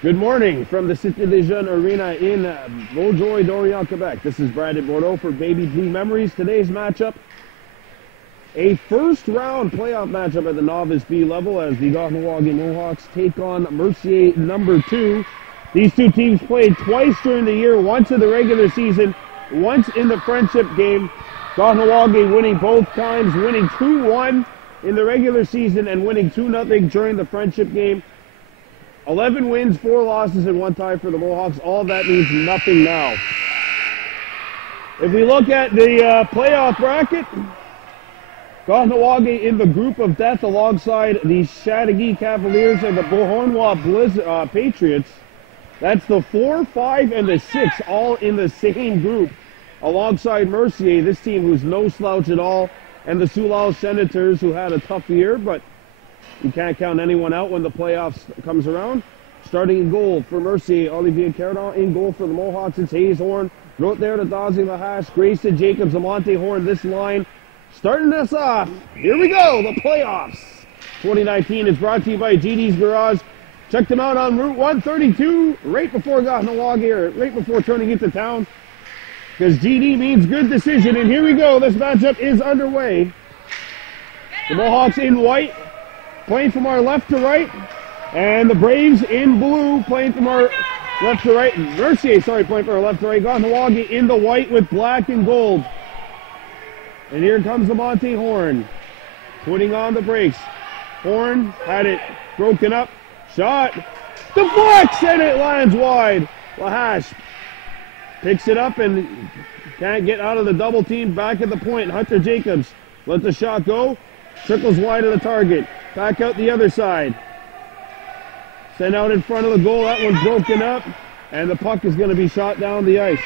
Good morning from the Cité des Jeunes Arena in Beaujoy-Dorion, Quebec. This is Brandon Bordeaux for Baby Blue Memories. Today's matchup, a first-round playoff matchup at the Novice B level as the Kahnawake Mohawks take on Mercier number 2. These two teams played twice during the year, once in the regular season, once in the friendship game. Kahnawake winning both times, winning 2-1 in the regular season and winning 2-0 during the friendship game. 11 wins, 4 losses, and 1 tie for the Mohawks. All that means nothing now. If we look at the playoff bracket, Kahnawake in the group of death alongside the Chateauguay Cavaliers and the Beauharnois Patriots. That's the 4, 5, and the 6 all in the same group alongside Mercier, this team who's no slouch at all, and the Sulal Senators who had a tough year, but you can't count anyone out when the playoffs comes around. Starting in goal for Mercier, Olivier Cardon. In goal for the Mohawks, it's Hayes Horn. Wrote there to Dazi Lahash, Grayson Jacobs, Amante Horn. This line starting us off. Here we go, the playoffs. 2019 is brought to you by GD's Garage. Check them out on Route 132 right before Kahnawake, or right before turning into town, because GD means good decision. And here we go, this matchup is underway. The Mohawks in white, playing from our left to right, and the Braves in blue, playing from our left to right. Mercier, sorry, playing from our left to right. Kahnawake in the white with black and gold. And here comes the Monte Horn, putting on the brakes. Horn had it broken up. Shot, deflects, and it lands wide. Lahash picks it up and can't get out of the double team. Back at the point, Hunter Jacobs lets the shot go. Trickles wide of the target. Back out the other side. Sent out in front of the goal. That one's broken up. And the puck is going to be shot down the ice.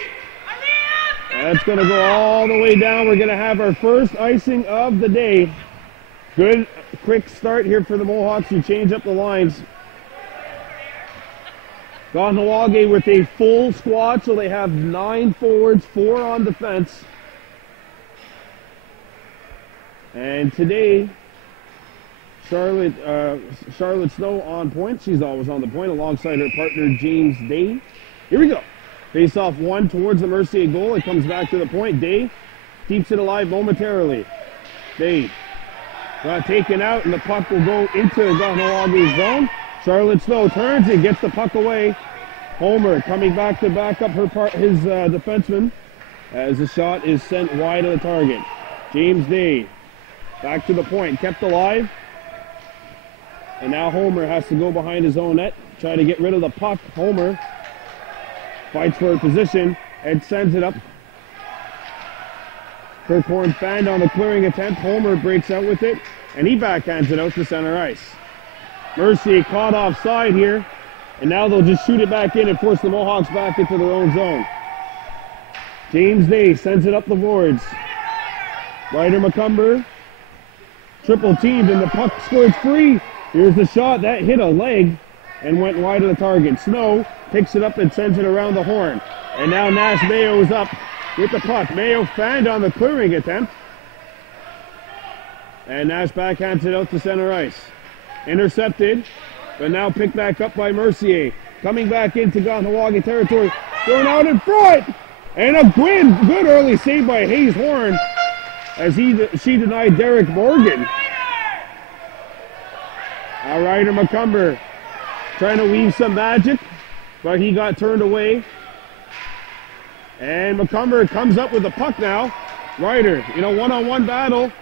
That's going to go all the way down. We're going to have our first icing of the day. Good quick start here for the Mohawks who change up the lines. Kahnawake with a full squad, so they have 9 forwards, 4 on defense. And today, Charlotte Snow on point. She's always on the point alongside her partner James Day. Here we go. Face off 1 towards the Mercier goal. It comes back to the point. Day keeps it alive momentarily. Day got taken out, and the puck will go into Kahnawake's zone. Charlotte Snow turns and gets the puck away. Homer coming back to back up his defenseman as the shot is sent wide of the target. James Day back to the point, kept alive. And now Homer has to go behind his own net, try to get rid of the puck. Homer fights for a position and sends it up. Kirkhorn fanned on the clearing attempt. Homer breaks out with it, and he backhands it out to center ice. Mercier caught offside here, and now they'll just shoot it back in and force the Mohawks back into their own zone. James Day sends it up the boards. Ryder McCumber triple teamed, and the puck scored free. Here's the shot that hit a leg and went wide of the target. Snow picks it up and sends it around the horn. And now Nash Mayo is up with the puck. Mayo fanned on the clearing attempt. And Nash backhands it out to center ice. Intercepted, but now picked back up by Mercier. Coming back into Kahnawake territory. Thrown out in front. And a good early save by Hayes Horn as she denied Derek Morgan. Now Ryder McCumber trying to weave some magic, but he got turned away. And McCumber comes up with the puck now. Ryder in a one-on-one battle.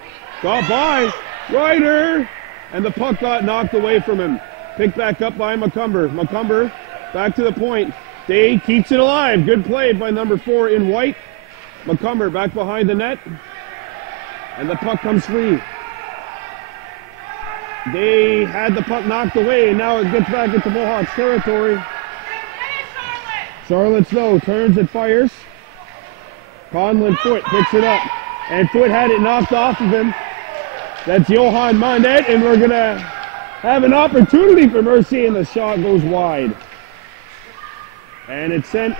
Got by Ryder, and the puck got knocked away from him. Picked back up by McCumber. McCumber back to the point. Day keeps it alive. Good play by number 4 in white. McCumber back behind the net. And the puck comes free. They had the puck knocked away, and now it gets back into Mohawks territory. Charlotte Snow turns and fires. Conlon Foote picks it up, and Foote had it knocked off of him. That's Johan Mondet, and we're going to have an opportunity for Mercier, and the shot goes wide. And it's sent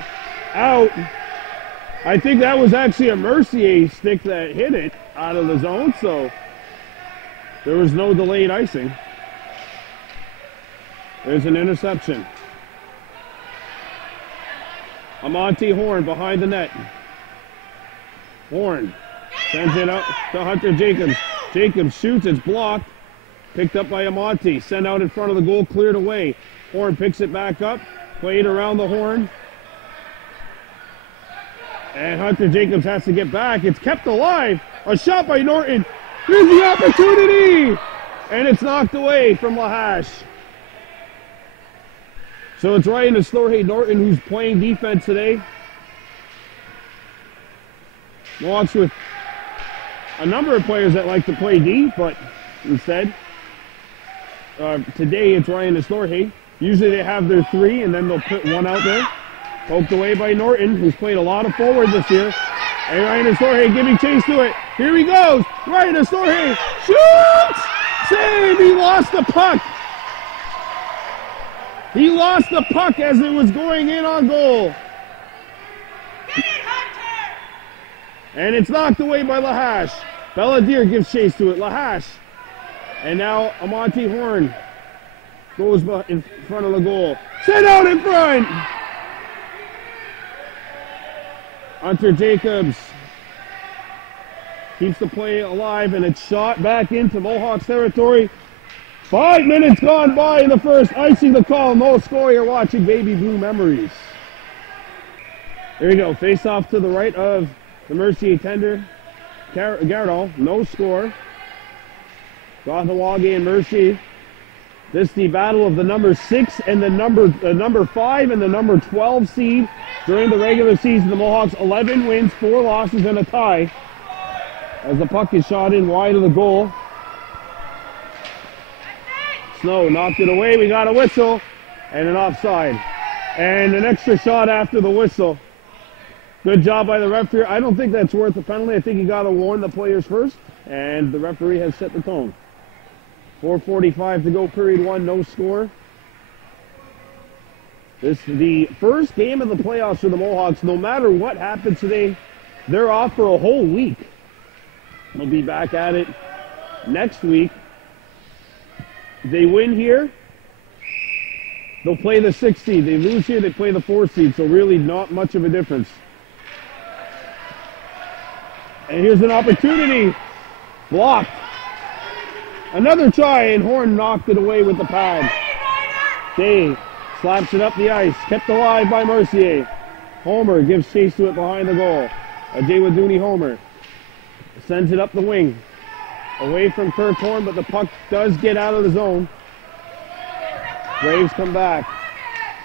out. I think that was actually a Mercier stick that hit it out of the zone, so there was no delayed icing. There's an interception. Amante Horn behind the net. Horn sends it out to Hunter Jacobs. Jacobs shoots, it's blocked. Picked up by Amante. Sent out in front of the goal, cleared away. Horn picks it back up. Played around the horn. And Hunter Jacobs has to get back. It's kept alive. A shot by Norton. Here's the opportunity. And it's knocked away from Lahash. So it's Ryan Astorhe Norton who's playing defense today. Mohawks with a number of players that like to play D, but instead, today it's Ryan Astorhe. Usually they have their three and then they'll put one out there. Poked away by Norton, who's played a lot of forward this year. And Ryan Astorhe giving chase to it. Here he goes. Ryan Astorhe shoots! Save! He lost the puck. He lost the puck as it was going in on goal. And it's knocked away by Lahash. Belladier gives chase to it. Lahash. And now Amante Horn goes in front of the goal. Sent out in front! Hunter Jacobs keeps the play alive, and it's shot back into Mohawks territory. 5 minutes gone by in the first. Icing the call. No score. You're watching Baby Blue Memories. There you go. Face off to the right of the Mercier tender. Gardol. No score. Kahnawake and Mercier. This is the battle of the number 6 and the number 5 and the number 12 seed during the regular season. The Mohawks 11 wins, 4 losses, and a tie. As the puck is shot in wide of the goal. Snow knocked it away. We got a whistle and an offside. And an extra shot after the whistle. Good job by the referee. I don't think that's worth a penalty. I think you got to warn the players first. And the referee has set the tone. 4:45 to go, period 1, no score. This is the first game of the playoffs for the Mohawks. No matter what happens today, they're off for a whole week. They'll be back at it next week. They win here, they'll play the 6th seed. They lose here, they play the 4th seed. So really not much of a difference. And here's an opportunity. Blocked. Another try, and Horn knocked it away with the pad. Day slaps it up the ice. Kept alive by Mercier. Homer gives chase to it behind the goal. A Jaywaduni Homer sends it up the wing. Away from Kirk Horn, but the puck does get out of the zone. Braves come back.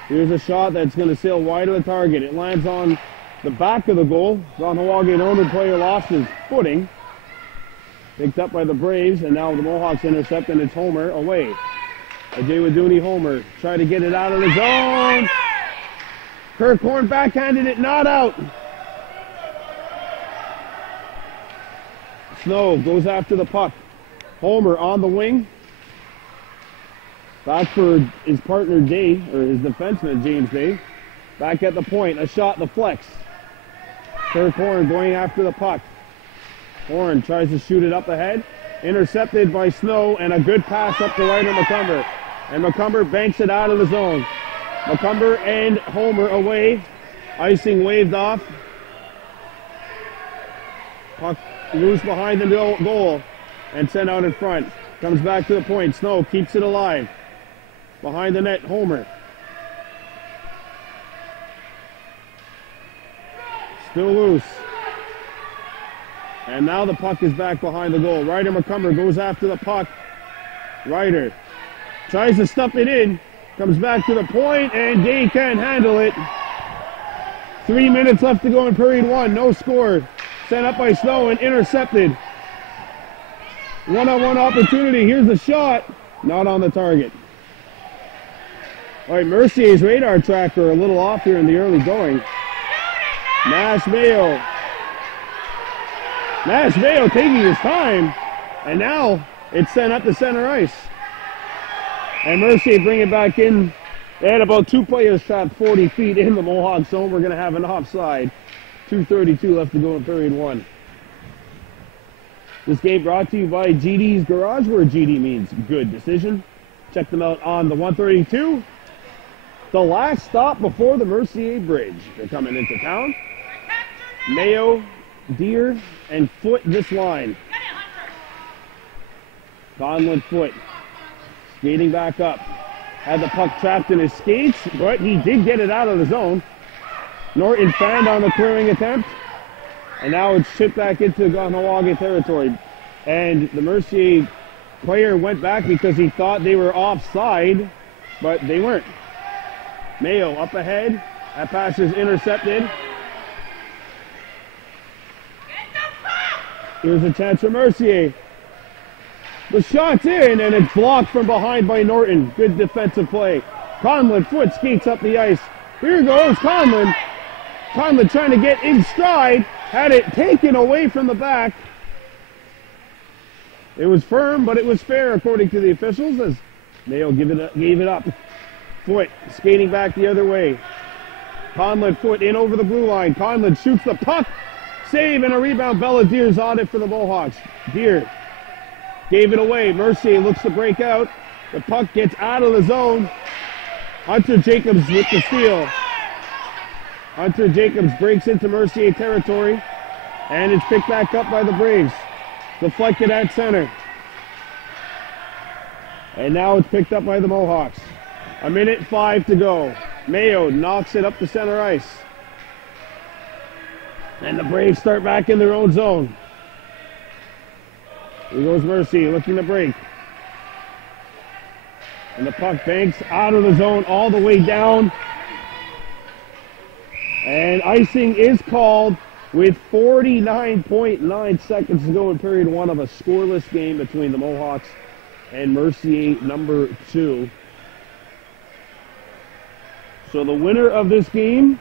Here's a shot that's going to sail wide of the target. It lands on the back of the goal. Kahnawake, Norman player, lost his footing. Picked up by the Braves, and now the Mohawks intercept, and it's Homer away. A Jaywaduni Homer try to get it out of the zone. Kirk Horn backhanded it, not out. Snow goes after the puck. Homer on the wing. Back for his partner Day, or his defenseman James Day. Back at the point, a shot, the flex. Kirk Horn going after the puck. Horn tries to shoot it up ahead. Intercepted by Snow, and a good pass up to right of McCumber. And McCumber banks it out of the zone. McCumber and Homer away. Icing waved off. Puck loose behind the goal and sent out in front. Comes back to the point. Snow keeps it alive. Behind the net, Homer. Still loose. And now the puck is back behind the goal. Ryder McCumber goes after the puck. Ryder tries to stuff it in. Comes back to the point, and Day can't handle it. 3 minutes left to go in period 1. No score. Sent up by Snow and intercepted. One-on-one opportunity. Here's the shot. Not on the target. All right, Mercier's radar tracker a little off here in the early going. Nash Mayo taking his time, and now it's sent up to center ice. And Mercier bring it back in. They had about 2 players trapped 40 feet in the Mohawk zone. We're going to have an offside. 2:32 left to go in period 1. This game brought to you by GD's Garage, where GD means good decision. Check them out on the 132 the last stop before the Mercier Bridge. They're coming into town. Mayo, Deer, and Foot this line. Conlon Foot skating back up. Had the puck trapped in his skates, but he did get it out of the zone. Norton fanned on the clearing attempt, and now it's chipped back into Kahnawake territory. And the Mercier player went back because he thought they were offside, but they weren't. Mayo up ahead. That pass is intercepted. Here's a chance for Mercier. The shot's in, and it's blocked from behind by Norton. Good defensive play. Conlon Foot skates up the ice. Here goes Conlon. Conlon trying to get in stride. Had it taken away from the back. It was firm, but it was fair according to the officials as Mayo gave it up. Foot skating back the other way. Conlon Foot in over the blue line. Conlon shoots the puck. Save and a rebound. Bella Deer's on it for the Mohawks. Deer gave it away. Mercier looks to break out. The puck gets out of the zone. Hunter Jacobs with the steal. Hunter Jacobs breaks into Mercier territory, and it's picked back up by the Braves. Deflected at center. And now it's picked up by the Mohawks. 1:05 to go. Mayo knocks it up the center ice. And the Braves start back in their own zone. Here goes Mercier looking to break. And the puck banks out of the zone all the way down. And icing is called with 49.9 seconds to go in period one of a scoreless game between the Mohawks and Mercier number 2. So the winner of this game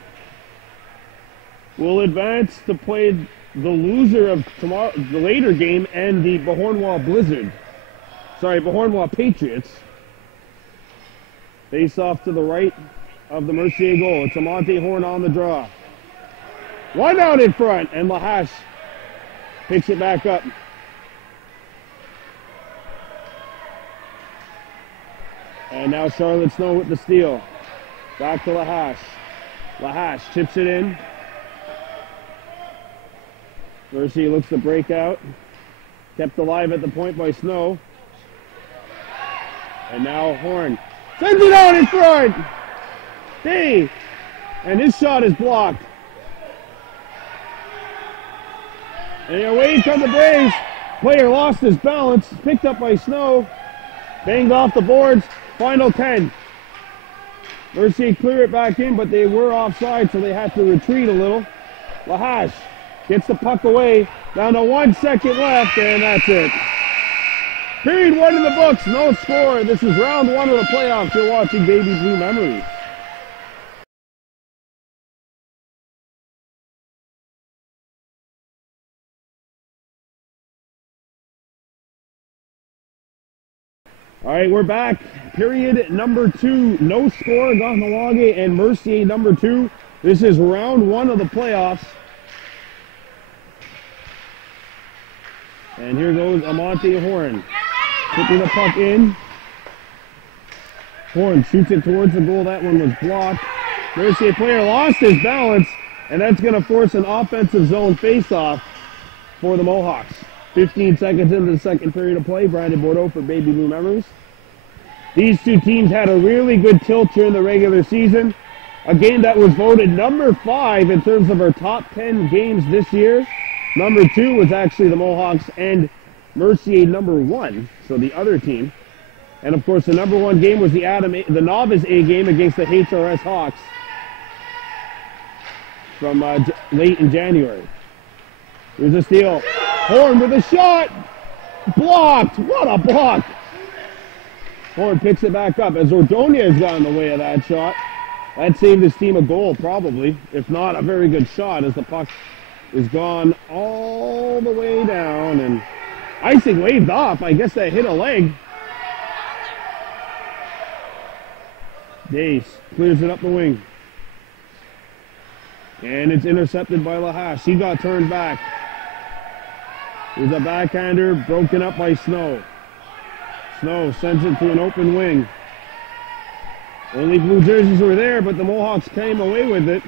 will advance to play the loser of tomorrow, the later game, and the Beauharnois Patriots. Face off to the right of the Mercier goal. It's Amante Horn on the draw. One out in front, and Lahash picks it back up. And now Charlotte Snow with the steal. Back to Lahash. Lahash chips it in. Mercier looks to break out. Kept alive at the point by Snow. And now Horn sends it out in front. Hey, and his shot is blocked. And away come the Braves. Player lost his balance. Picked up by Snow. Banged off the boards. Final 10. Mercier clear it back in, but they were offside, so they had to retreat a little. Lahash gets the puck away. Down to 1 second left, and that's it. Period one in the books. No score. This is round one of the playoffs. You're watching Baby Blue Memories. All right, we're back. Period number 2. No score. Kahnawake and Mercier number 2. This is round one of the playoffs. And here goes Amante Horn. Putting the puck in. Horn shoots it towards the goal. That one was blocked. Mercier player lost his balance, and that's going to force an offensive zone face-off for the Mohawks. 15 seconds into the second period of play. Brandon Bordeaux for Baby Blue Memories. These two teams had a really good tilt during the regular season. A game that was voted number 5 in terms of our top 10 games this year. Number 2 was actually the Mohawks, and Mercier number 1, so the other team. And of course the number 1 game was the Novice A game against the HRS Hawks from late in January. Here's a steal. Horn with a shot. Blocked. What a block. Horn picks it back up as Ordonez got in the way of that shot. That saved his team a goal probably, if not a very good shot, as the puck is gone all the way down, and icing waved off. I guess that hit a leg. Dace clears it up the wing. And it's intercepted by Lahash. He got turned back. There's a backhander broken up by Snow. Snow sends it to an open wing. Only blue jerseys were there, but the Mohawks came away with it.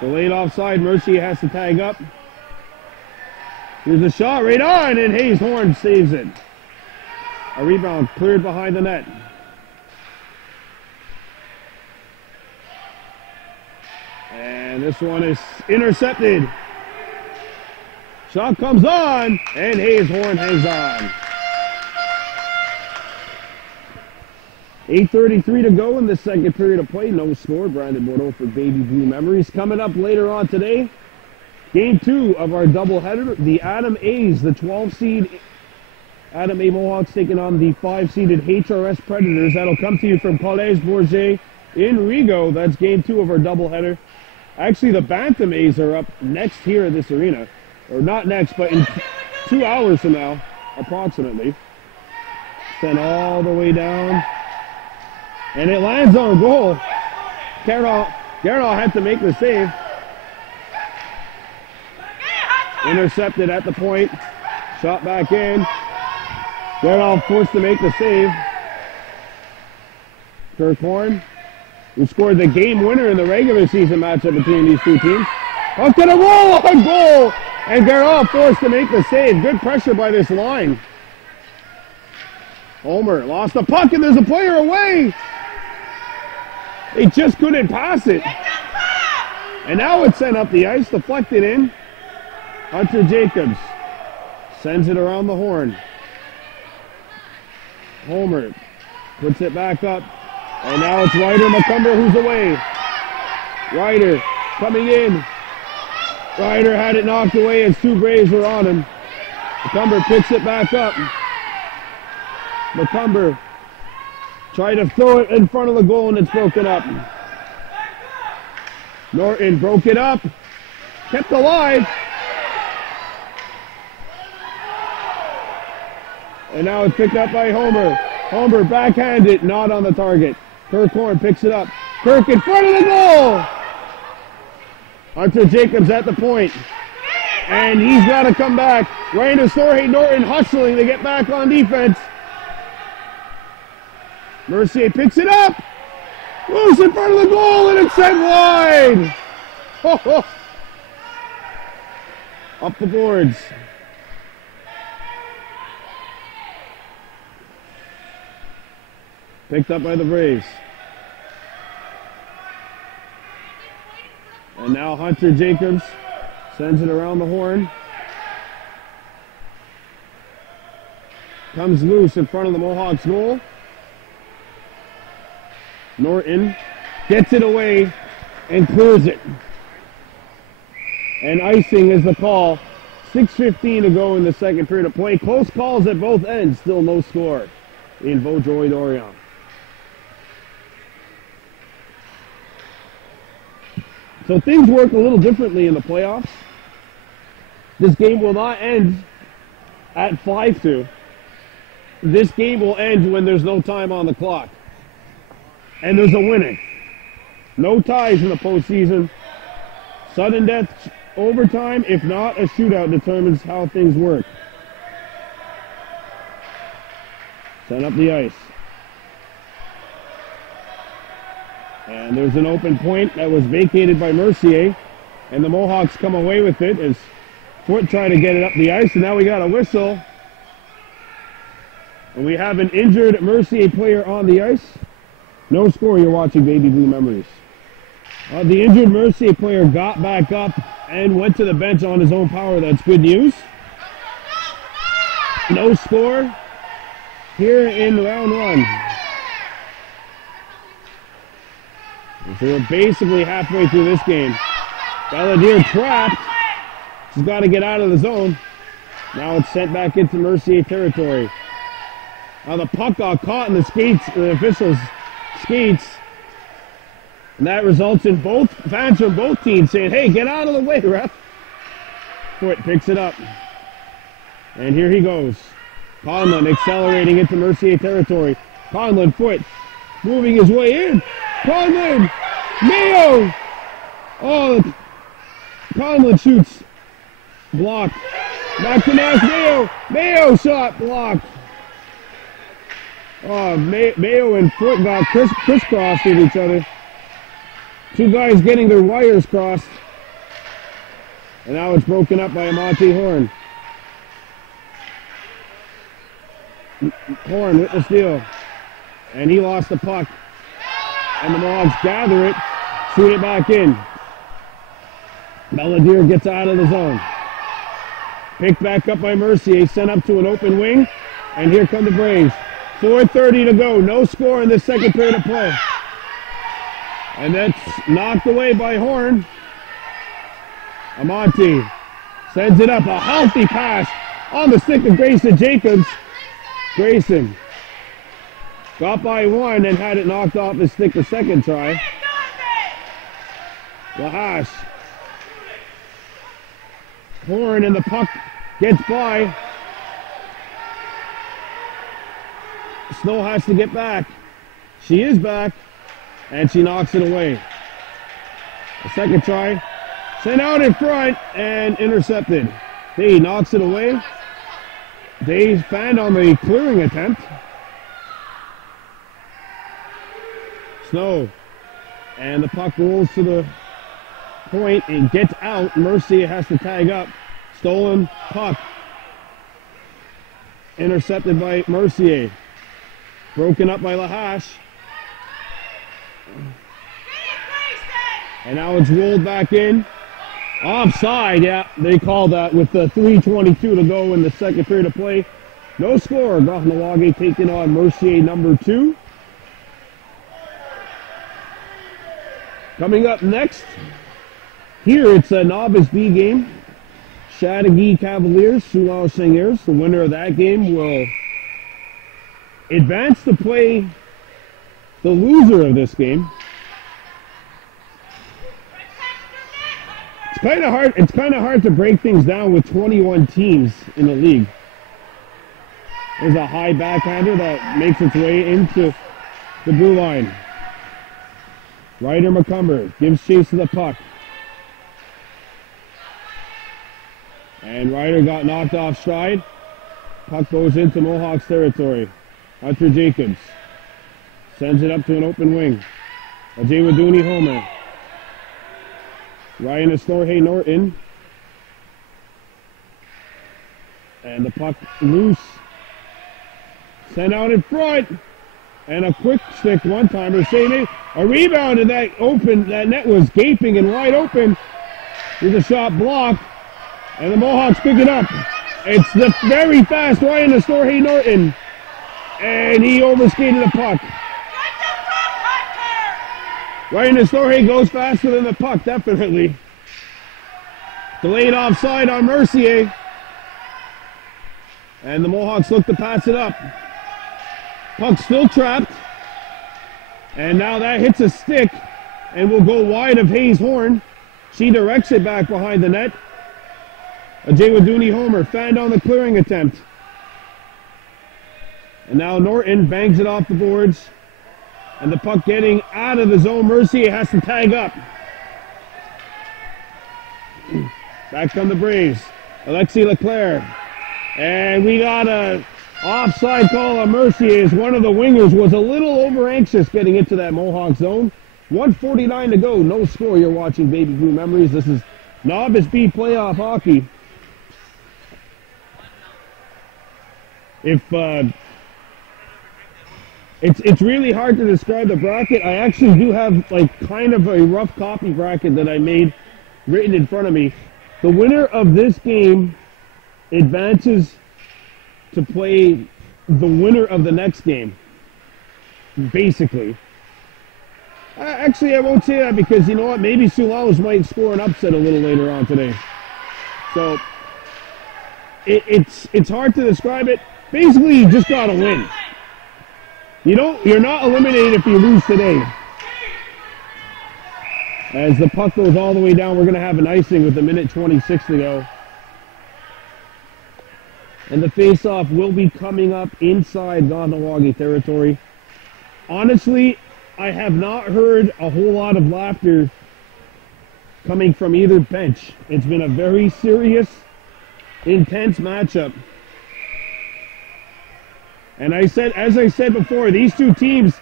Delayed offside, Mercier has to tag up. Here's a shot right on, and Hayes Horn saves it. A rebound cleared behind the net. And this one is intercepted. Shot comes on, and Hayes Horn hangs on. 8:33 to go in the second period of play. No score. Brandon Bordeaux for Baby Blue Memories. Coming up later on today, Game 2 of our doubleheader. The Adam A's, the 12-seed Adam A Mohawks taking on the 5-seeded HRS Predators. That'll come to you from Collège Bourget in Rigaud. That's Game 2 of our doubleheader. Actually, the Bantam A's are up next here at this arena. Or not next, but in 2 hours from now, approximately. Sent all the way down. And it lands on goal. Kahnawake had to make the save. Intercepted at the point. Shot back in. Kahnawake forced to make the save. Kirk Horn, who scored the game winner in the regular season matchup between these two teams. Up to the wall, a goal! And Kahnawake forced to make the save. Good pressure by this line. Homer lost the puck, and there's a player away. They just couldn't pass it. And now it's sent up the ice, deflected in. Hunter Jacobs sends it around the horn. Homer puts it back up. And now it's Ryder McCumber who's away. Ryder coming in. Ryder had it knocked away as two Braves were on him. McCumber picks it back up. McCumber tried to throw it in front of the goal, and it's broken up. Norton broke it up, kept alive. And now it's picked up by Homer. Homer backhanded, not on the target. Kirk Horn picks it up. Kirk in front of the goal. Hunter Jacobs at the point. And he's got to come back. Right into Storey Norton hustling to get back on defense. Mercier picks it up. Loose in front of the goal, and it's sent wide. Up the boards. Picked up by the Braves. And now Hunter Jacobs sends it around the horn. Comes loose in front of the Mohawks goal. Norton gets it away and clears it. And icing is the call. 6:15 to go in the second period of play. Close calls at both ends. Still no score in Vaudreuil-Dorion. So things work a little differently in the playoffs. This game will not end at 5-2. This game will end when there's no time on the clock. And there's a winner. No ties in the postseason. Sudden death, overtime, if not, a shootout determines how things work. Send up the ice. And there's an open point that was vacated by Mercier. And the Mohawks come away with it as Foote tried to get it up the ice. And now we got a whistle. And we have an injured Mercier player on the ice. No score, you're watching Baby Blue Memories. The injured Mercier player got back up and went to the bench on his own power. That's good news. No score here in round one. So we're basically halfway through this game. Belladere trapped. She's got to get out of the zone. Now it's sent back into Mercier territory. Now the puck got caught in the skates, the officials' skates. And that results in both fans from both teams saying, hey, get out of the way, ref. Foote picks it up. And here he goes. Conlon accelerating into Mercier territory. Conlon, Foote, moving his way in. Conlon! Mayo! Oh, Conlon shoots. Blocked. Back to Nash Mayo. Mayo shot blocked. Oh, Mayo and Foot got crisscrossed with each other. Two guys getting their wires crossed. And now it's broken up by Monty Horn. Horn with the steal. And he lost the puck. And the Mohawks gather it, shoot it back in. Belladere gets out of the zone. Picked back up by Mercier, sent up to an open wing. And here come the Braves. 4:30 to go, no score in the second period of play. And that's knocked away by Horn. Amante sends it up, a healthy pass on the stick of Grayson Jacobs. Grayson got by one and had it knocked off his stick the second try. Lahash. Horn and the puck gets by. Snow has to get back. She is back, and she knocks it away. The second try, sent out in front and intercepted. Day knocks it away. Day fanned on the clearing attempt. Snow, and the puck rolls to the point and gets out. Mercier has to tag up. Stolen puck. Intercepted by Mercier. Broken up by Lahash. And now it's rolled back in. Offside, yeah, they called that with the 3:22 to go in the second period of play. No score. Kahnawake taking on Mercier number 2. Coming up next, here it's a Novice B game. Chateauguay Cavaliers, Sioux Seigneurs. The winner of that game will advance to play the loser of this game. It's kind of hard to break things down with 21 teams in the league. There's a high backhander that makes its way into the blue line. Ryder McCumber gives chase to the puck. And Ryder got knocked off stride. Puck goes into Mohawks territory. Hunter Jacobs sends it up to an open wing. Ajay Homer. Ryan Estorhe Norton. And the puck loose. Sent out in front. And a quick stick one-timer saving. A rebound and that net was gaping and wide open. With a shot blocked. And the Mohawks pick it up. It's the very fast Ryan Estorhe Norton. And he overskated the puck. Ryan Estorhe goes faster than the puck, definitely. Delayed offside on Mercier. And the Mohawks look to pass it up. Puck still trapped. And now that hits a stick and will go wide of Hayes Horn. She directs it back behind the net. Ajay Homer fanned on the clearing attempt. And now Norton bangs it off the boards. And the puck getting out of the zone. Mercier has to tag up. Back come the Braves. Alexis Leclerc. And we got a offside call on Mercier as one of the wingers was a little over anxious getting into that Mohawk zone. 1:49 to go. No score. You're watching Baby Blue Memories. This is Novice B playoff hockey. It's really hard to describe the bracket. I actually do have like kind of a rough copy bracket that I made written in front of me. The winner of this game advances to play the winner of the next game, basically. Actually, I won't say that because you know what? Maybe Sioux might score an upset a little later on today. So it's hard to describe it. Basically, you just gotta win. You're not eliminated if you lose today. As the puck goes all the way down, we're going to have an icing with 1:26 to go. And the face-off will be coming up inside Kahnawake territory. Honestly, I have not heard a whole lot of laughter coming from either bench. It's been a very serious, intense matchup. And as I said before, these two teams,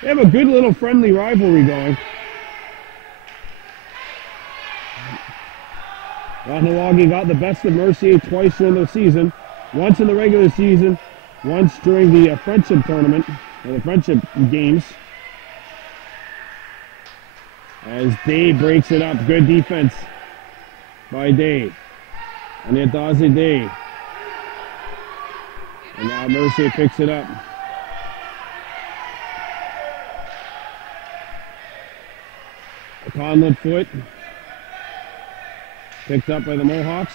they have a good little friendly rivalry going. Kahnawake got the best of Mercier twice during the season. Once in the regular season, once during the friendship tournament, or the friendship games. As Day breaks it up. Good defense by Day. And Adaze Day. And now Mercier picks it up. A Conlon foot. Picked up by the Mohawks.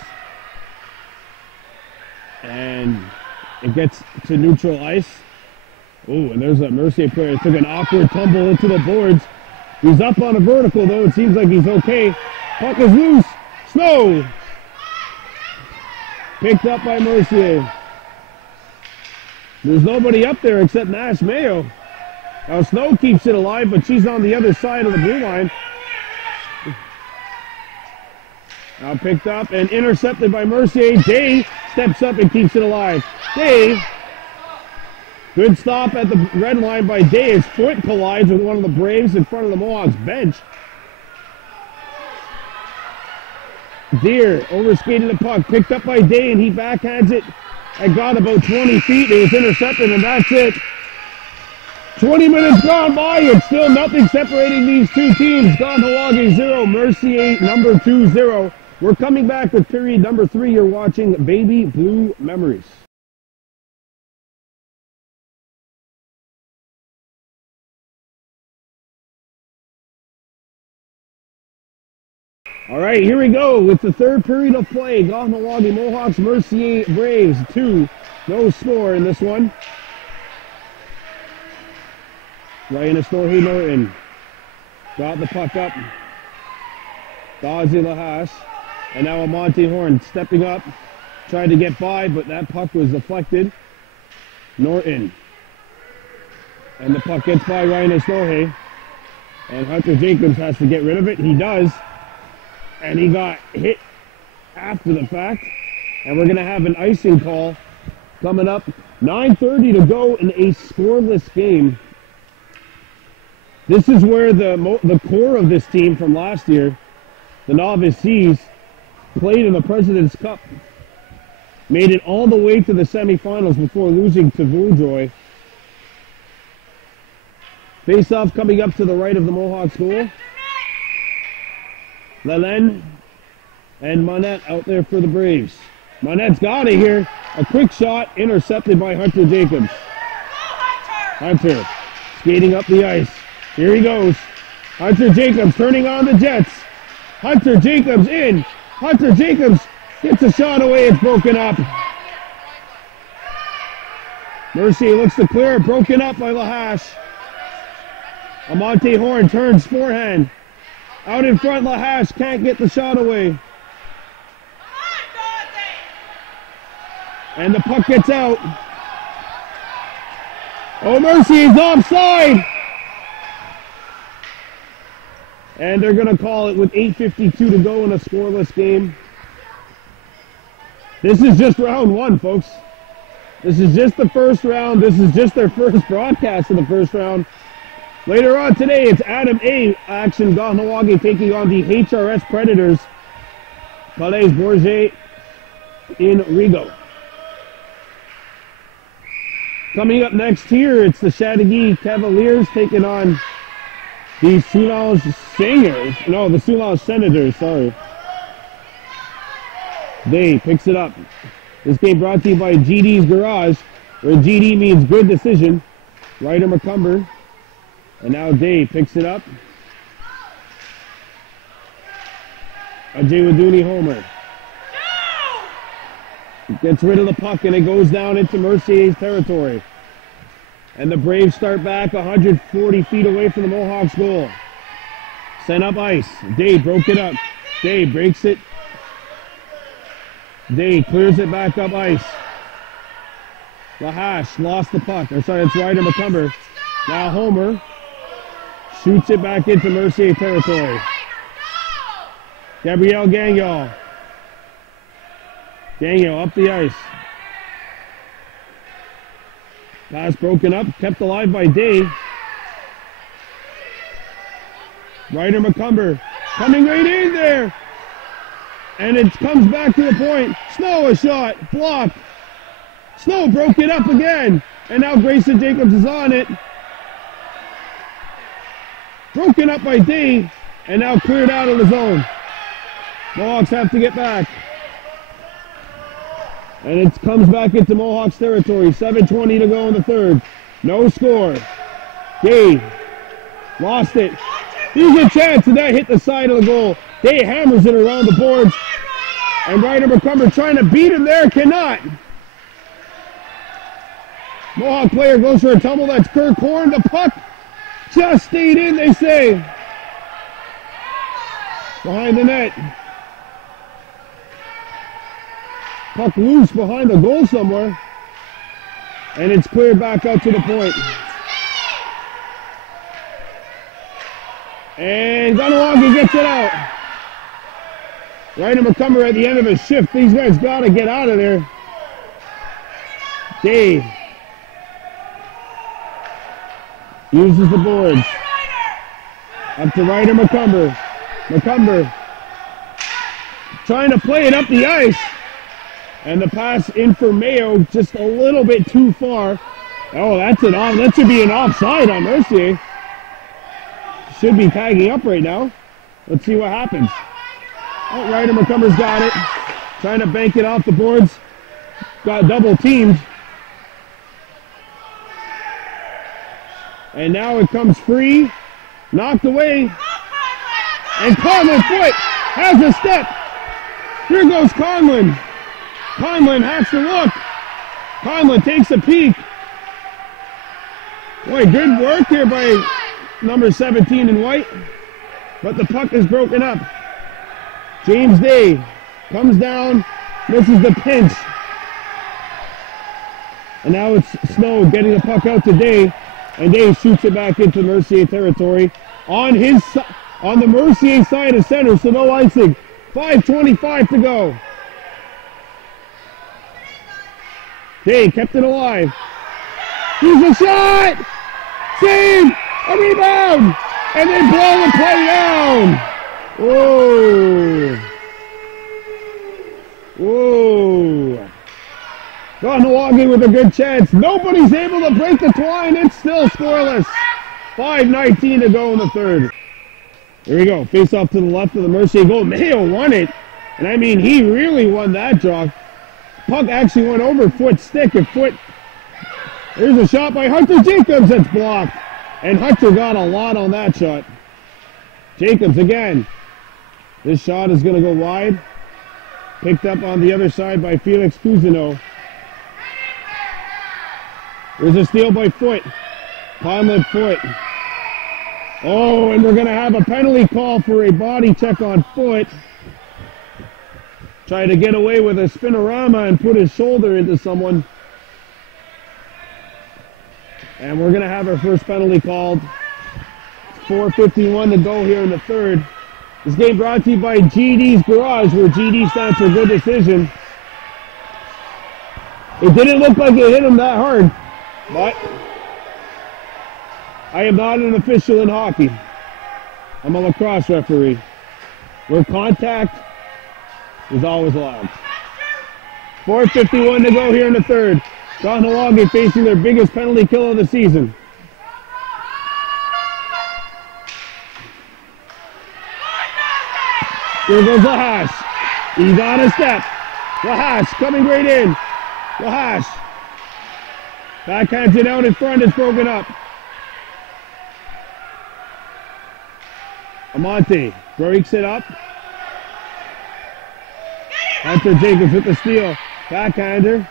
And it gets to neutral ice. Oh, and there's a Mercier player. Took an awkward tumble into the boards. He's up on a vertical, though. It seems like he's okay. Puck is loose. Snow. Picked up by Mercier. There's nobody up there except Nash Mayo. Now Snow keeps it alive, but she's on the other side of the blue line. Now picked up and intercepted by Mercier. Day steps up and keeps it alive. Day. Good stop at the red line by Day. His foot collides with one of the Braves in front of the Mohawks bench. Deer overskated the puck. Picked up by Day and he backhands it. And got about 20 feet. It was intercepted and that's it. 20 minutes gone by and still nothing separating these two teams. Kahnawake 0, Mercier number 2 0. We're coming back with period number 3. You're watching Baby Blue Memories. All right, here we go with the third period of play. Kahnawake Mohawks, Mercier Braves 2. No score in this one. Ryan Estorhi Norton got the puck up. Dazi Lahash. And now Amonte Horn stepping up. Tried to get by, but that puck was deflected. Norton. And the puck gets by Ryan Estorhi. And Hunter Jacobs has to get rid of it. He does. And he got hit after the fact. And we're going to have an icing call coming up. 9:30 to go in a scoreless game. This is where the core of this team from last year, the Novice C's, played in the President's Cup. Made it all the way to the semifinals before losing to Vaudreuil. Face-off coming up to the right of the Mohawks goal. Lelen and Monette out there for the Braves. Monette's got it here. A quick shot intercepted by Hunter Jacobs. Hunter skating up the ice. Here he goes. Hunter Jacobs turning on the Jets. Hunter Jacobs in. Hunter Jacobs gets a shot away. It's broken up. Mercier looks to clear it. Broken up by Lahash. Amonte Horn turns forehand. Out in front, Lahash can't get the shot away. And the puck gets out. Oh, Mercier's offside. And they're going to call it with 8:52 to go in a scoreless game. This is just round 1, folks. This is just the first round. This is just their first broadcast of the first round. Later on today, it's Adam A action. Kahnawake taking on the HRS Predators. Calais Bourget in Rigaud. Coming up next here, it's the Chateauguay Cavaliers taking on the Soulange Singers. No, the Soulange Senators, sorry. Day picks it up. This game brought to you by GD's Garage, where GD means good decision. Ryder McCumber. And now Day picks it up. Ajay Waduni Homer. Gets rid of the puck and it goes down into Mercier's territory. And the Braves start back 140 feet away from the Mohawks goal. Sent up ice. Day broke it up. Day breaks it. Day clears it back up ice. Lahash lost the puck. Or sorry, it's Ryder McCumber. Now Homer shoots it back into Mercier territory. Gabrielle Gagnon. Gagnon up the ice. Pass broken up, kept alive by Day. Ryder McCumber coming right in there. And it comes back to the point. Snow a shot, blocked. Snow broke it up again. And now Grayson Jacobs is on it. Broken up by Day. And now cleared out of the zone. Mohawks have to get back. And it comes back into Mohawks territory. 7:20 to go in the third. No score. Day lost it. Here's a chance, and that hit the side of the goal. Day hammers it around the boards. And Ryder McCumber trying to beat him there, cannot. Mohawk player goes for a tumble. That's Kirk Horn. The puck just stayed in, they say. Behind the net. Puck loose behind the goal somewhere. And it's cleared back out to the point. And Kahnawake gets it out. Ryder McCumber at the end of his shift. These guys got to get out of there. Dave uses the boards. Up to Ryder McCumber. McCumber trying to play it up the ice. And the pass in for Mayo just a little bit too far. Oh, that's an off. That should be an offside on Mercier. Should be tagging up right now. Let's see what happens. Oh, Ryder McCumber's got it. Trying to bank it off the boards. Got double teamed. And now it comes free. Knocked away. And Conlon foot has a step. Here goes Conlon. Conlon has to look. Conlon takes a peek. Boy, good work here by number 17 in white. But the puck is broken up. James Day comes down, misses the pinch. And now it's Snow getting the puck out to Day. And Day shoots it back into Mercier territory. On the Mercier side of center, so no icing. 5:25 to go. Day kept it alive. Here's a shot! Save! A rebound! And they blow the play down! Whoa! Whoa! Kahnawake with a good chance. Nobody's able to break the twine. It's still scoreless. 5:19 to go in the third. Here we go. Face off to the left of the Mercier goal. Mayo won it. And I mean, he really won that draw. Puck actually went over Foot's stick. And Foot. Here's a shot by Hunter Jacobs that's blocked. And Hunter got a lot on that shot. Jacobs again. This shot is going to go wide. Picked up on the other side by Felix Cousineau. There's a steal by Foot. Conlon Foot. Oh, and we're going to have a penalty call for a body check on Foot. Tried to get away with a spinorama and put his shoulder into someone. And we're going to have our first penalty called. 4:51 to go here in the third. This game brought to you by GD's Garage, where GD stands for good decision. It didn't look like it hit him that hard, but I am not an official in hockey. I'm a lacrosse referee, where contact is always allowed. 4:51 to go here in the third. Kahnawake facing their biggest penalty kill of the season. Here goes Lahash. He's on a step. Lahash coming right in. Lahash. Backhands it out in front. It's broken up. Amante breaks it up. Hunter Jacobs with the steal. Backhander.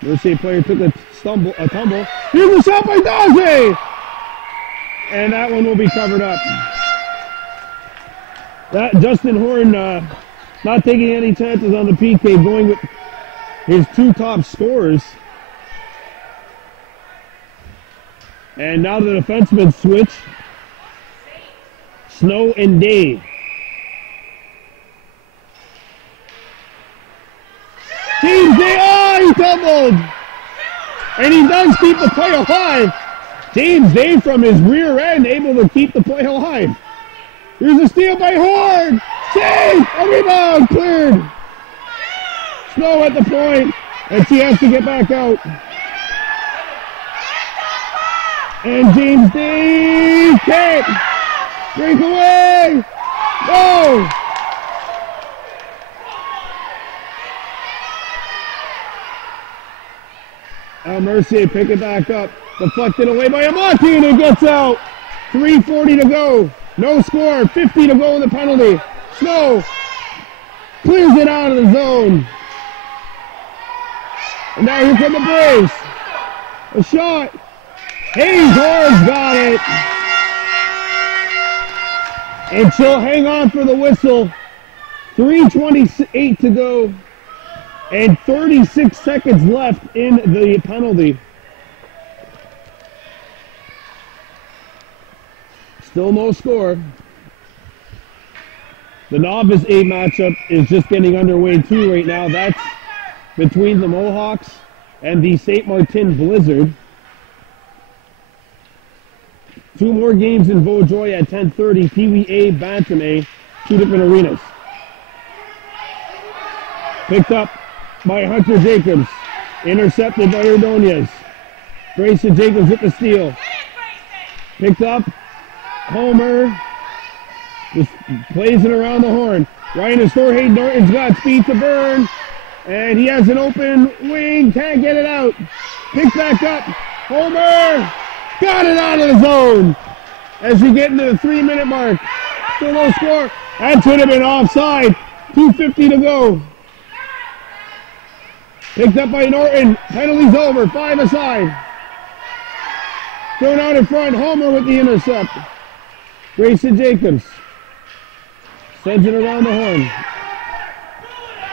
Mercier player took a tumble. Here's a shot by Daze! And that one will be covered up. That Justin Horn not taking any chances on the PK, going with his two top scorers. And now the defensemen switch. Snow and Day. James Day, oh, he tumbled! And he does keep the play alive. James Day from his rear end able to keep the play alive. Here's a steal by Horn. Save! A rebound cleared. Snow at the point, and she has to get back out. And James Day can't break away. No! Mercier pick it back up. Deflected away by Amati, and it gets out. 3:40 to go. No score. 50 to go in the penalty. Snow clears it out of the zone. And now here come the Braves. A shot. Hayes Horns got it. And she'll hang on for the whistle. 3:28 to go. And 36 seconds left in the penalty. Still no score. The Novice A matchup is just getting underway too right now. That's between the Mohawks and the St. Martin Blizzard. Two more games in Beaujoy at 10:30. Pee Wee A, Bantam A, two different arenas. Picked up by Hunter Jacobs. Intercepted by Ordonez. Grayson Jacobs with the steal. Picked up. Homer. Just plays it around the horn. Ryan Estorhe Norton's got speed to burn. And he has an open wing. Can't get it out. Picked back up. Homer. Got it out of the zone. As we get into the 3-minute mark. Still no score. That should have been offside. 2:50 to go. Picked up by Norton. Penalty's over. 5 aside. Thrown out in front. Homer with the intercept. Grayson Jacobs. Sends it around the horn.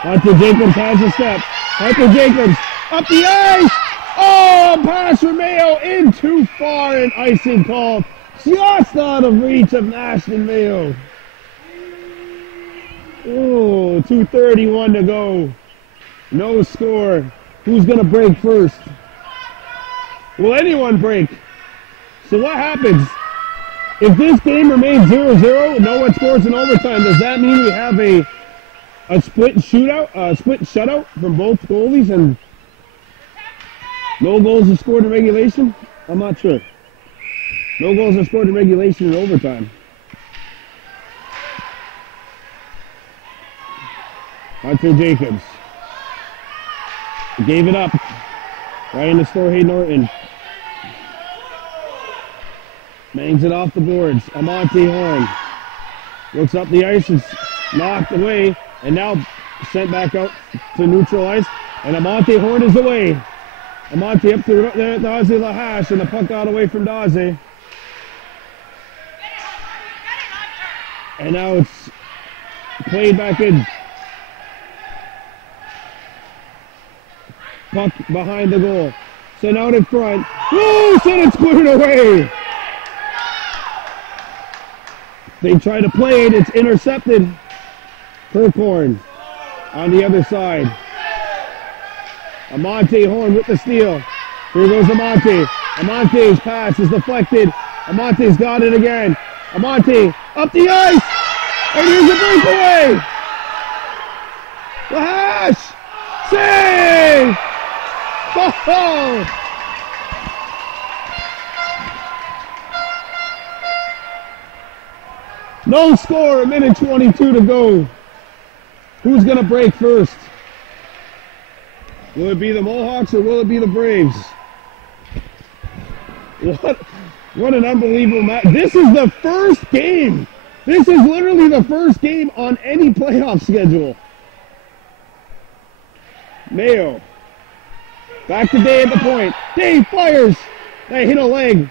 Hunter Jacobs has a step. Hunter Jacobs up the ice. Oh, pass from Mayo in too far, and icing call. Just out of reach of Ashton Mayo. Oh, 2:31 to go. No score. Who's going to break first? Will anyone break? So what happens? If this game remains 0-0, no one scores in overtime, does that mean we have a split shootout, split shutout from both goalies and no goals are scored in regulation? I'm not sure. No goals are scored in regulation in overtime. Hunter Jacobs. Gave it up. Right in the store, Hay Norton. Bangs it off the boards. Amante Horn. Looks up the ice. It's knocked away. And now sent back out to neutral ice. And Amante Horn is away. Amante up to Daze Lahash. And the puck got away from Daze. And now it's played back in. Puck behind the goal. Sent out in front. Woo! Sent it cleared away. They try to play it. It's intercepted. Kirkhorn on the other side. Amante Horn with the steal. Here goes Amante. Amante's pass is deflected. Amante's got it again. Amante up the ice. And here's a breakaway. Lahash. Save. Oh. No score, 1:22 to go. Who's going to break first? Will it be the Mohawks or will it be the Braves? What an unbelievable match. This is the first game. This is literally the first game on any playoff schedule. Mayo. Back to Day at the point. Day fires. They hit a leg.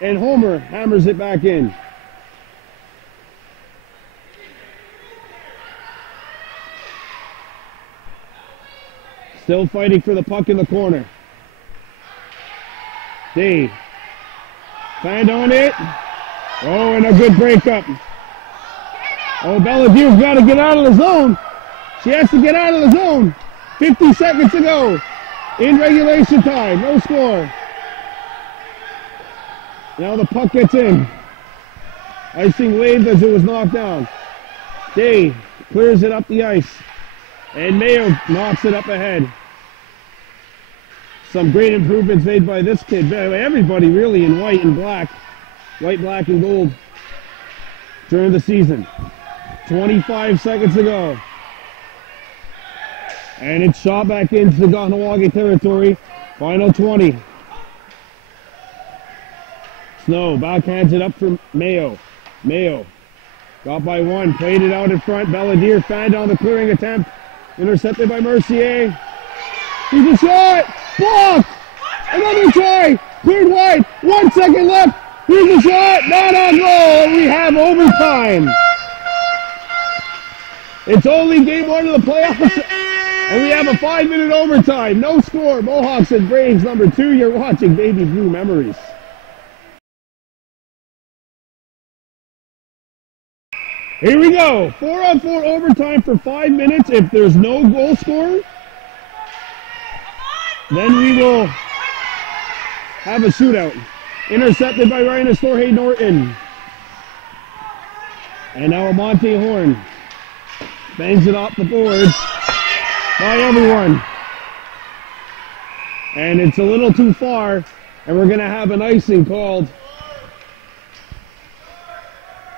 And Homer hammers it back in. Still fighting for the puck in the corner. Day. Find on it. Oh, and a good breakup. Oh, Bellaview's got to get out of the zone. She has to get out of the zone. 50 seconds to go. In regulation time, no score. Now the puck gets in. Icing waved as it was knocked down. Day clears it up the ice. And Mayo knocks it up ahead. Some great improvements made by this kid. Everybody really in white and black. White, black, and gold during the season. 25 seconds to go. And it's shot back into the Kahnawake territory. Final 20. Snow backhands it up for Mayo. Mayo got by one, played it out in front. Belladier found on the clearing attempt. Intercepted by Mercier. Here's a shot! Blocked! Another try! Cleared wide! 1 second left! Here's a shot! Not on goal! We have overtime! It's only game one of the playoffs, and we have a 5-minute overtime. No score. Mohawks and Braves number 2. You're watching Baby Blue Memories. Here we go. 4-on-4 overtime for 5 minutes. If there's no goal scorer, then we will have a shootout. Intercepted by Ryan Astorhe Norton. And now Monte Horn bangs it off the boards by everyone. And it's a little too far, and we're going to have an icing called.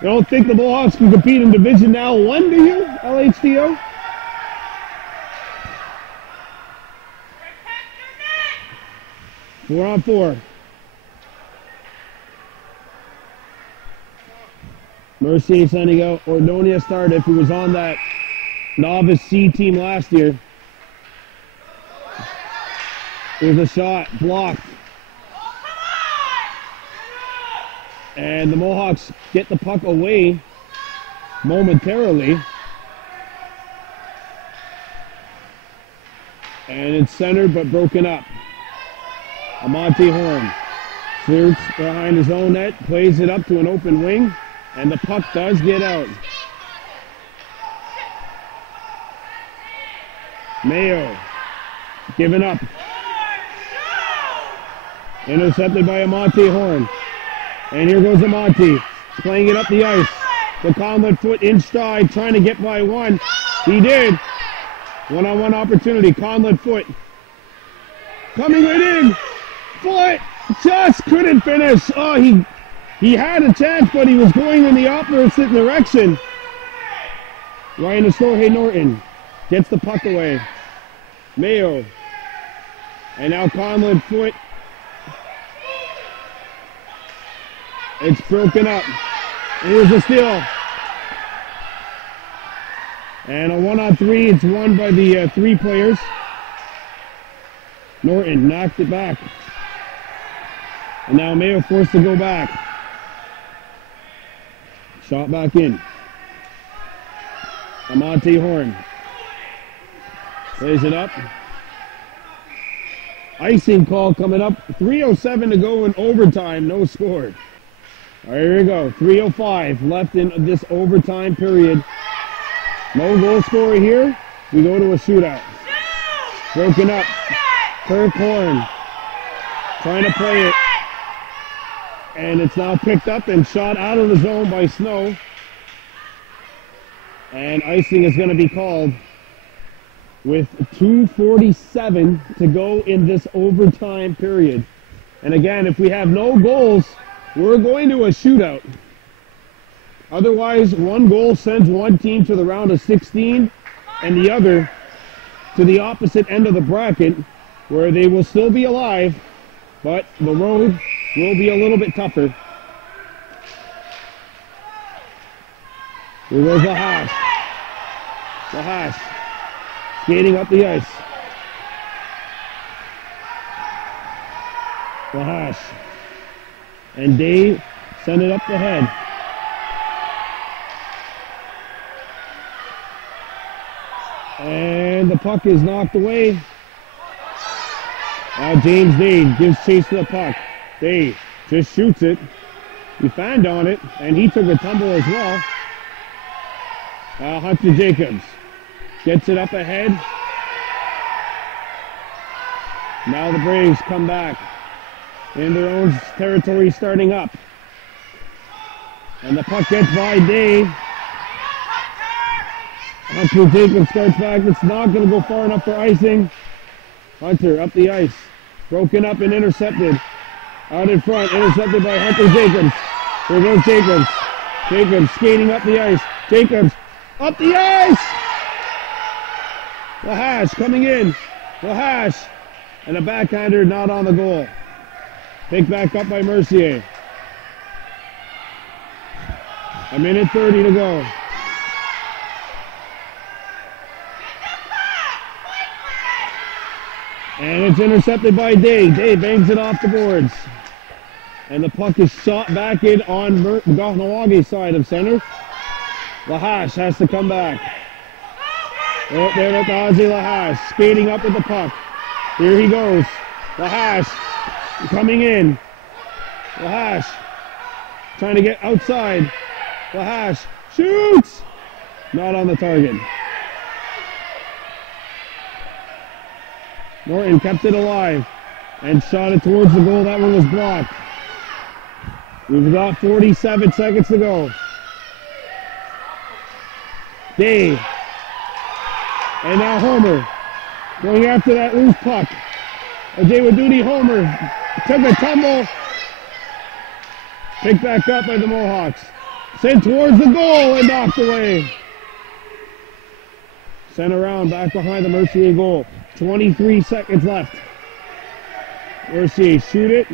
You don't think the Mohawks can compete in Division now 1, do you, LHTO? Four on four. Mercier sending out Ordonia Tardif, who was on that Novice C team last year. There's a shot, blocked. And the Mohawks get the puck away momentarily. And it's centered but broken up. Monte Horn flirts behind his own net, plays it up to an open wing, and the puck does get out. Mayo giving up. Intercepted by Monte Horn. And here goes Amante, playing it up the ice. The Conlon foot in stride, trying to get by one. He did. One-on-one opportunity. Conlon foot coming right in. Foot just couldn't finish. Oh, he had a chance, but he was going in the opposite direction. Ryan Astorhe Norton gets the puck away. Mayo. And now Conlon foot. It's broken up. Here's a steal. And a 1-on-3. It's won by the 3 players. Norton knocked it back. And now Mayo forced to go back. Shot back in. Monte Horn. Plays it up. Icing call coming up. 3:07 to go in overtime. No score. All right, here we go. 3:05 left in this overtime period. No goal scorer here. We go to a shootout. Broken up. Kirk Horn trying to play it. And it's now picked up and shot out of the zone by Snow. And icing is going to be called with 2:47 to go in this overtime period. And again, if we have no goals, we're going to a shootout. Otherwise, one goal sends one team to the round of 16 and the other to the opposite end of the bracket, where they will still be alive, but the road will be a little bit tougher. Here goes Lahash. Lahash skating up the ice. Lahash. And Dave sent it up the head. And the puck is knocked away. Now James Dave gives chase to the puck. Dave just shoots it. He fanned on it, and he took a tumble as well. Hunter Jacobs gets it up ahead. Now the Braves come back in their own territory, starting up. And the puck gets by Day. Hunter Jacobs starts back. It's not going to go far enough for icing. Hunter up the ice. Broken up and intercepted. Out in front, intercepted by Hunter Jacobs. Here goes Jacobs. Jacobs skating up the ice. Jacobs up the ice! Lahash coming in. Lahash. And a backhander not on the goal. Picked back up by Mercier. A minute 30 to go. And it's intercepted by Day. Day bangs it off the boards. And the puck is shot back in on Kahnawake's side of center. Lahash has to come back. Oh, there at Ozzy Lahash, skating up with the puck. Here he goes. Lahash coming in. Lahash trying to get outside. Lahash shoots! Not on the target. Norton kept it alive and shot it towards the goal. That one was blocked. We've got 47 seconds to go. Day. And now Homer going after that loose puck. A David Duty Homer took a tumble. Picked back up by the Mohawks. Sent towards the goal and knocked away. Sent around back behind the Mercier goal. 23 seconds left. Mercier shoot it.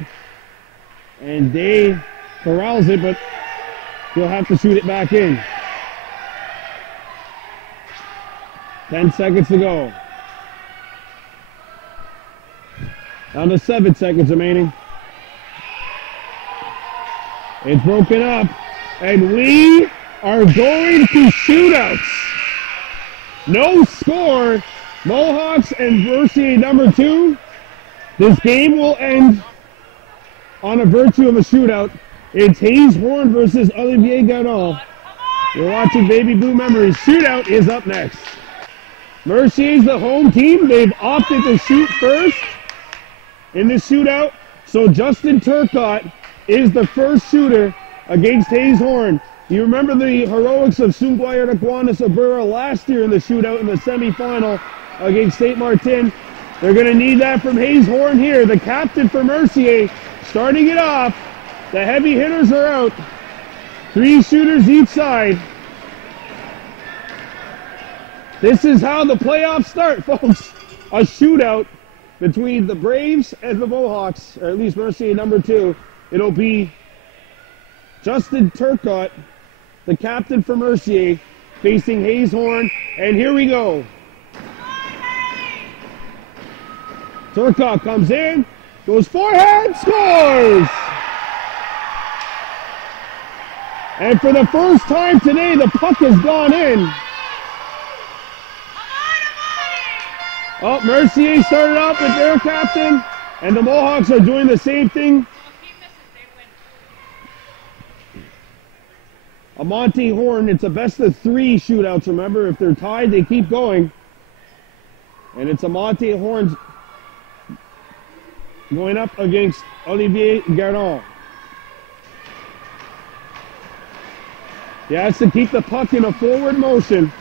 And Day corrals it, but he'll have to shoot it back in. 10 seconds to go. Down to 7 seconds remaining. It's broken up. And we are going to shootouts. No score. Mohawks and Mercier number 2. This game will end on a virtue of a shootout. It's Hayes Horn versus Olivier Garon. You're watching Baby Blue Memories. Shootout is up next. Mercier's the home team. They've opted to shoot first in this shootout. So Justin Turcotte is the first shooter against Hayes Horn. You remember the heroics of Sunguayar Aquana Sabura last year in the shootout in the semifinal against St. Martin. They're going to need that from Hayes Horn here. The captain for Mercier starting it off. The heavy hitters are out. 3 shooters each side. This is how the playoffs start, folks. A shootout between the Braves and the Mohawks, or at least Mercier number 2. It'll be Justin Turcotte, the captain for Mercier, facing Hayes Horn. And here we go. Turcotte comes in, goes forehand, scores! And for the first time today, the puck has gone in. Oh, Mercier started off with their captain, and the Mohawks are doing the same thing. Amante Horn, it's a best of 3 shootouts, remember. If they're tied, they keep going. And it's Amante Horn's going up against Olivier Garon. He has to keep the puck in a forward motion.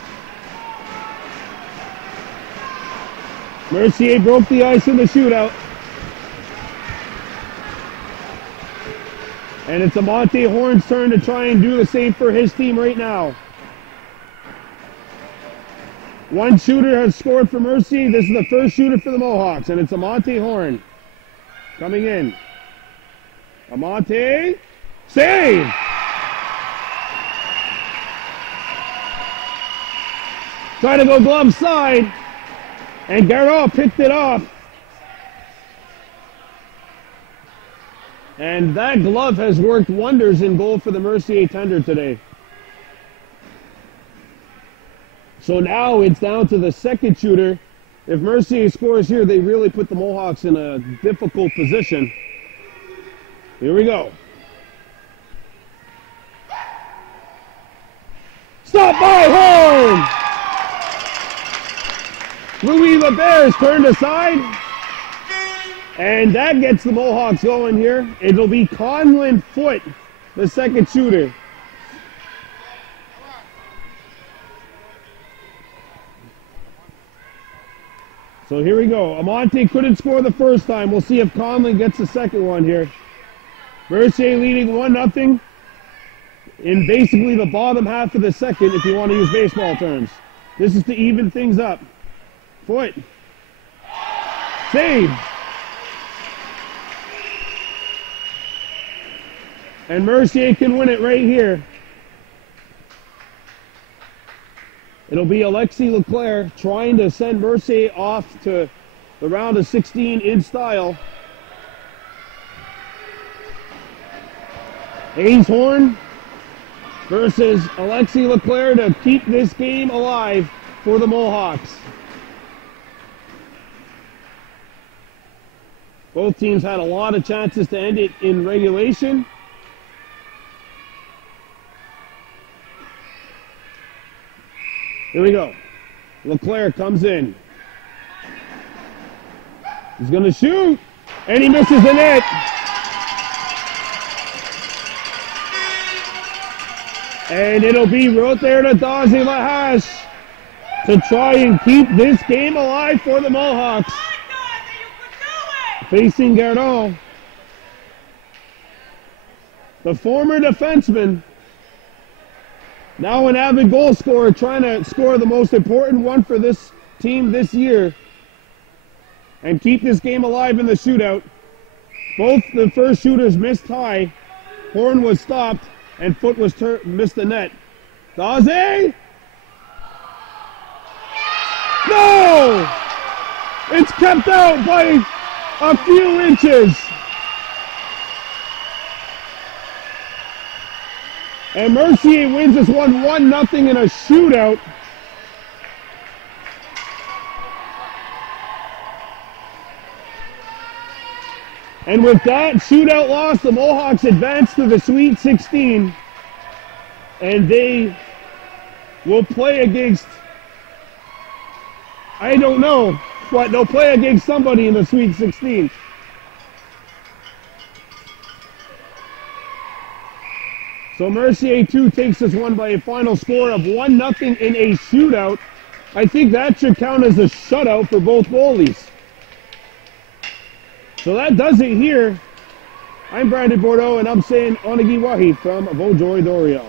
Mercier broke the ice in the shootout. And it's Amante Horn's turn to try and do the same for his team right now. 1 shooter has scored for Mercier. This is the first shooter for the Mohawks, and it's Amante Horn coming in. Amante, save! Trying to go glove side, and Garon picked it off. And that glove has worked wonders in goal for the Mercier tender today. So now it's down to the second shooter. If Mercier scores here, they really put the Mohawks in a difficult position. Here we go. Stop by Horn! Louis LeBear's turned aside. And that gets the Mohawks going here. It'll be Conlon Foote, the second shooter. So here we go. Amante couldn't score the first time. We'll see if Conlon gets the second one here. Mercier leading 1-0 in basically the bottom half of the second, if you want to use baseball terms. This is to even things up. Foote. Save. And Mercier can win it right here. It'll be Alexis Leclerc trying to send Mercier off to the round of 16 in style. Hayes Horn versus Alexis Leclerc to keep this game alive for the Mohawks. Both teams had a lot of chances to end it in regulation. Here we go. Leclerc comes in. He's going to shoot, and he misses the net. And it'll be right there to Dazi Lahash to try and keep this game alive for the Mohawks. Facing Garon, the former defenseman, now an avid goal scorer, trying to score the most important one for this team this year and keep this game alive in the shootout. Both the first shooters missed high. Horn was stopped and Foote was missed the net. Daze! No! It's kept out by a few inches. And Mercier wins this one 1-0 in a shootout. And with that shootout loss, the Mohawks advance to the Sweet 16. And they will play against, I don't know, but they'll play against somebody in the Sweet 16. So Mercier 2 takes this one by a final score of 1-0 in a shootout. I think that should count as a shutout for both goalies. So that does it here. I'm Brandon Bordeaux, and I'm saying Onigi Wahi from Vaujoy Doriel.